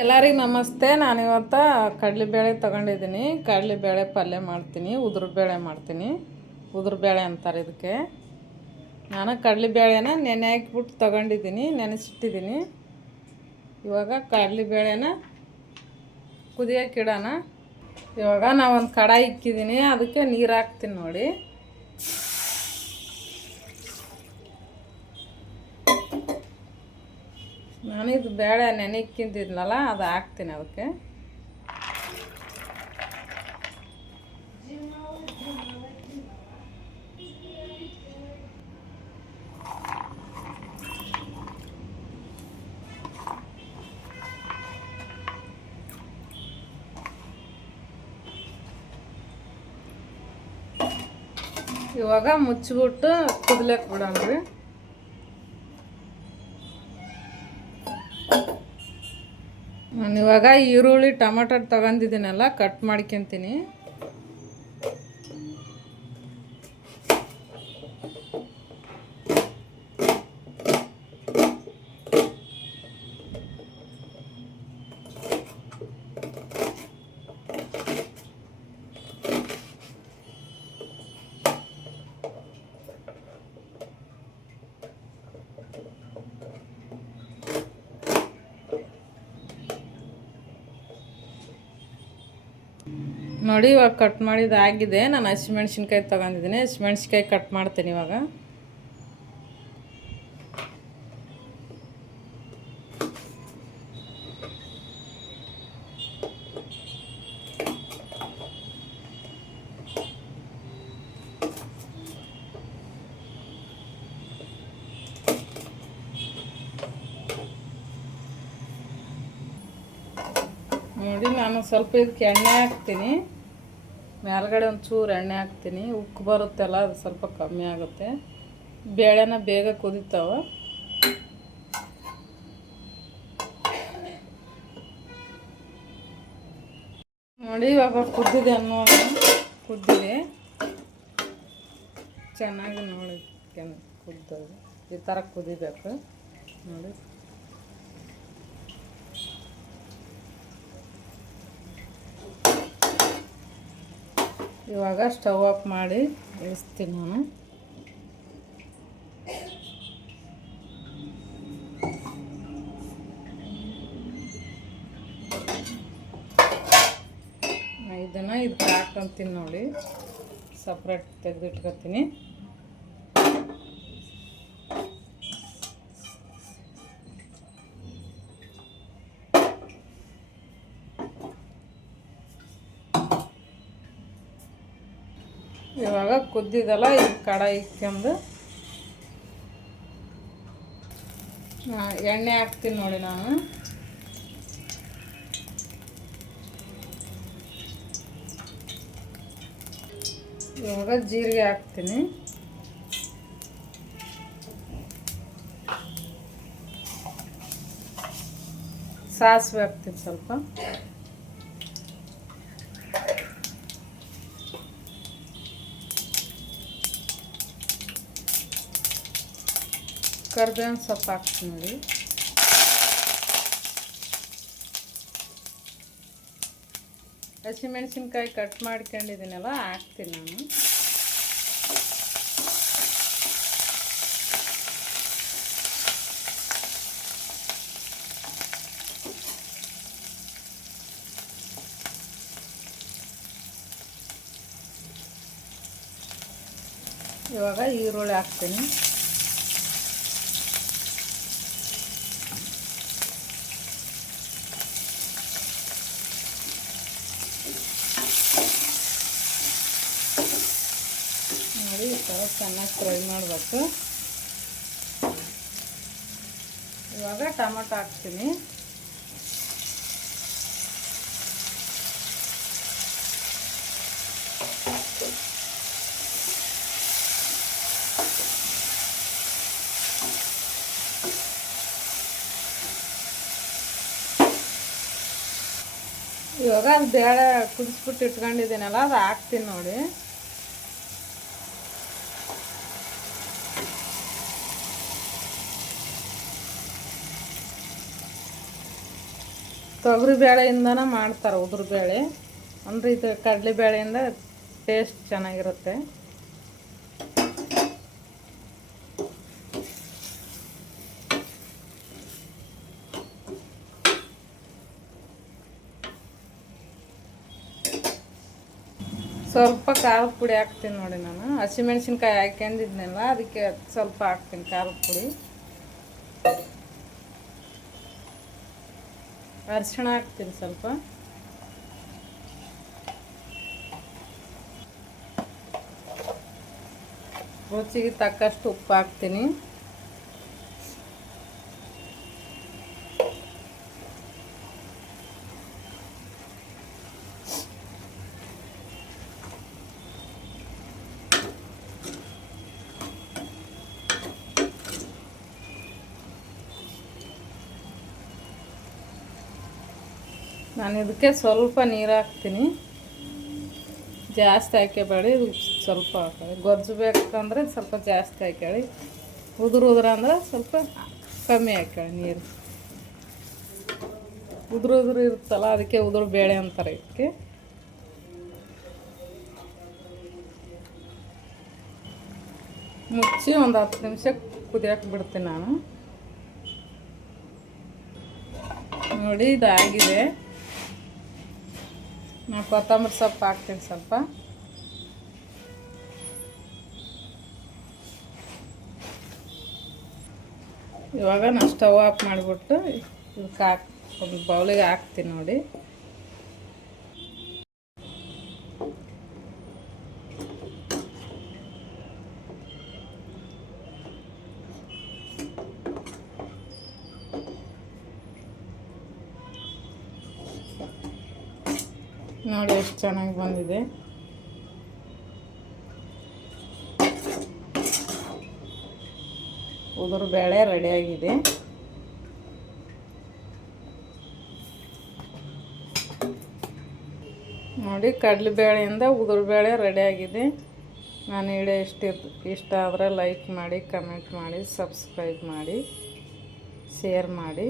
ಎಲ್ಲರಿಗೂ ನಮಸ್ತೆ. ನಾನಿವತ್ತು ಕಡಲೆಬೇಳೆ ತೊಗೊಂಡಿದ್ದೀನಿ. ಕಡಲೆಬೇಳೆ ಪಲ್ಯ ಮಾಡ್ತೀನಿ, ಉದುರುಬೇಳೆ ಮಾಡ್ತೀನಿ. ಉದುರುಬೇಳೆ ಅಂತಾರೆ ಇದಕ್ಕೆ. ನಾನು ಕಡಲೆಬೇಳೆನ ನೆನೆ ಹಾಕಿಬಿಟ್ಟು ತೊಗೊಂಡಿದ್ದೀನಿ, ನೆನೆಸಿಟ್ಟಿದ್ದೀನಿ. ಇವಾಗ ಕಡಲೆಬೇಳೆನ ಕುದಿಯೋಕೆ ಇಡೋಣ. ಇವಾಗ ನಾವೊಂದು ಕಡಾಯಿ ಇಕ್ಕಿದ್ದೀನಿ, ಅದಕ್ಕೆ ನೀರು ಹಾಕ್ತೀನಿ ನೋಡಿ. ನಾನಿದು ಬೇಳೆ ನೆನೆಕ್ಕಿಂತಿದ್ನಲ್ಲ ಅದು ಹಾಕ್ತೀನಿ ಅದಕ್ಕೆ. ಇವಾಗ ಮುಚ್ಚಿಬಿಟ್ಟು ಕುದಿಲಕ್ಕೆ ಬಿಡೋಣ್ರಿ. ನಾನಿವಾಗ ಈರುಳ್ಳಿ ಟೊಮೆಟೊ ತಗೊಂಡಿದ್ದೀನಲ್ಲ, ಕಟ್ ಮಾಡ್ಕೊತೀನಿ. ನೋಡಿ ಇವಾಗ ಕಟ್ ಮಾಡಿದಾಗಿದೆ. ನಾನು ಹಸಿಮೆಣ್ಸಿನ್ಕಾಯಿ ತೊಗೊಂಡಿದ್ದೀನಿ, ಹಸಿಮೆಣ್ಸಿನ್ಕಾಯಿ ಕಟ್ ಮಾಡ್ತೀನಿ ಇವಾಗ. ನೋಡಿ ನಾನು ಸ್ವಲ್ಪ ಇದಕ್ಕೆ ಎಣ್ಣೆ ಹಾಕ್ತೀನಿ, ಮೇಲ್ಗಡೆ ಒಂಚೂರು ಎಣ್ಣೆ ಹಾಕ್ತೀನಿ. ಉಕ್ಕು ಬರುತ್ತೆಲ್ಲ ಅದು ಸ್ವಲ್ಪ ಕಮ್ಮಿ ಆಗುತ್ತೆ, ಬೇಳೆನ ಬೇಗ ಕುದಿತಾವ. ನೋಡಿ ಇವಾಗ ಕುದ್ದಿದೆ ಅನ್ನೋದು, ಕುದ್ದಿದೆ ಚೆನ್ನಾಗಿ. ನೋಡಿ ಕುದ್ದದು ಈ ಥರ ಕುದಿಬೇಕು ನೋಡಿ. ಇವಾಗ ಸ್ಟವ್ ಆಫ್ ಮಾಡಿ ಇಳಿಸ್ತೀನಿ ನಾನು. ಇದನ್ನು ಇದಕ್ಕೆ ಹಾಕ್ಕೊಂತೀನಿ ನೋಡಿ, ಸಪ್ರೇಟ್ ತೆಗೆದಿಟ್ಕೊತೀನಿ. ಇವಾಗ ಕುದ್ದಿದಲ್ಲ, ಈ ಕಡಾಯಿ ಇಕ್ಕೊಂಡು ಎಣ್ಣೆ ಹಾಕ್ತೀನಿ ನೋಡಿ ನಾನು. ಇವಾಗ ಜೀರಿಗೆ ಹಾಕ್ತೀನಿ, ಸಾಸಿವೆ ಹಾಕ್ತೀನಿ ಸ್ವಲ್ಪ, ಕರಿಬೇವಿನ ಸೊಪ್ಪು ಹಾಕ್ತೀನಿ ನೋಡಿ. ಹಸಿಮೆಣ್ಸಿನ್ಕಾಯಿ ಕಟ್ ಮಾಡ್ಕೊಂಡಿದ್ದೀನಲ್ಲ ಹಾಕ್ತೀನಿ ನಾನು. ಇವಾಗ ಈರುಳ್ಳಿ ಹಾಕ್ತೀನಿ. ನೋಡಿ ಈ ಥರ ಚೆನ್ನಾಗಿ ಫ್ರೈ ಮಾಡಬೇಕು. ಇವಾಗ ಟೊಮೆಟೊ ಹಾಕ್ತೀನಿ. ಇವಾಗ ಅದು ಬೇಳೆ ಕುದಿಸ್ಬಿಟ್ಟು ಇಟ್ಕೊಂಡಿದ್ದೀನಲ್ಲ ಅದು ಹಾಕ್ತೀನಿ ನೋಡಿ. ತೊಗರಿ ಬೇಳೆಯಿಂದನೇ ಮಾಡ್ತಾರೆ ಉದುರು ಬೇಳೆ. ಅಂದರೆ ಇದು ಕಡಲೆ ಬೇಳೆಯಿಂದ ಟೇಸ್ಟ್ ಚೆನ್ನಾಗಿರುತ್ತೆ. ಸ್ವಲ್ಪ ಖಾರದ ಪುಡಿ ಹಾಕ್ತೀನಿ ನೋಡಿ. ನಾನು ಹಸಿಮೆಣ್ಸಿನ್ಕಾಯಿ ಹಾಕ್ಕೊಂಡಿದ್ನಲ್ಲ, ಅದಕ್ಕೆ ಸ್ವಲ್ಪ ಹಾಕ್ತೀನಿ ಖಾರದ ಪುಡಿ. ಅರಿಶಿಣ ಹಾಕ್ತೀನಿ ಸ್ವಲ್ಪ. ರುಚಿಗೆ ತಕ್ಕಷ್ಟು ಉಪ್ಪು ಹಾಕ್ತೀನಿ. ನಾನು ಇದಕ್ಕೆ ಸ್ವಲ್ಪ ನೀರು ಹಾಕ್ತೀನಿ. ಜಾಸ್ತಿ ಹಾಕ್ಯಬೇಡಿ, ಇದು ಸ್ವಲ್ಪ ಹಾಕೊಳ್ಳಿ. ಗೊಜ್ಜು ಬೇಕಂದ್ರೆ ಸ್ವಲ್ಪ ಜಾಸ್ತಿ ಹಾಕ್ಯಾಳಿ, ಉದುರು ಅಂದ್ರೆ ಸ್ವಲ್ಪ ಕಮ್ಮಿ ಹಾಕ್ಯಾಳಿ ನೀರು. ಉದುರು ಇರುತ್ತಲ್ಲ, ಅದಕ್ಕೆ ಉದುರು ಬೇಳೆ ಅಂತಾರೆ ಇದಕ್ಕೆ. ಮುಚ್ಚಿ ಒಂದು 10 ನಿಮಿಷ ಕುದಿಯೋಕೆ ಬಿಡ್ತೀನಿ ನಾನು. ನೋಡಿ ಇದಾಗಿದೆ. ನಾನು ಕೊತ್ತಂಬರಿ ಸೊಪ್ಪು ಹಾಕ್ತೀನಿ ಸ್ವಲ್ಪ. ಇವಾಗ ನಾನು ಸ್ಟವ್ ಆಫ್ ಮಾಡಿಬಿಟ್ಟು ಇದಕ್ಕೆ ಒಂದು ಬೌಲಿಗೆ ಹಾಕ್ತೀನಿ ನೋಡಿ. ನೋಡಿ ಎಷ್ಟು ಚೆನ್ನಾಗಿ ಬಂದಿದೆ. ಉದುರು ಬೇಳೆ ರೆಡಿಯಾಗಿದೆ. ನೋಡಿ ಕಡಲೆ ಬೇಳೆಯಿಂದ ಉದುರು ಬೇಳೆ ರೆಡಿಯಾಗಿದೆ. ನಾನು ವಿಡಿಯೋ ಇಷ್ಟ ಆದರೆ ಲೈಕ್ ಮಾಡಿ, ಕಮೆಂಟ್ ಮಾಡಿ, ಸಬ್ಸ್ಕ್ರೈಬ್ ಮಾಡಿ, ಶೇರ್ ಮಾಡಿ.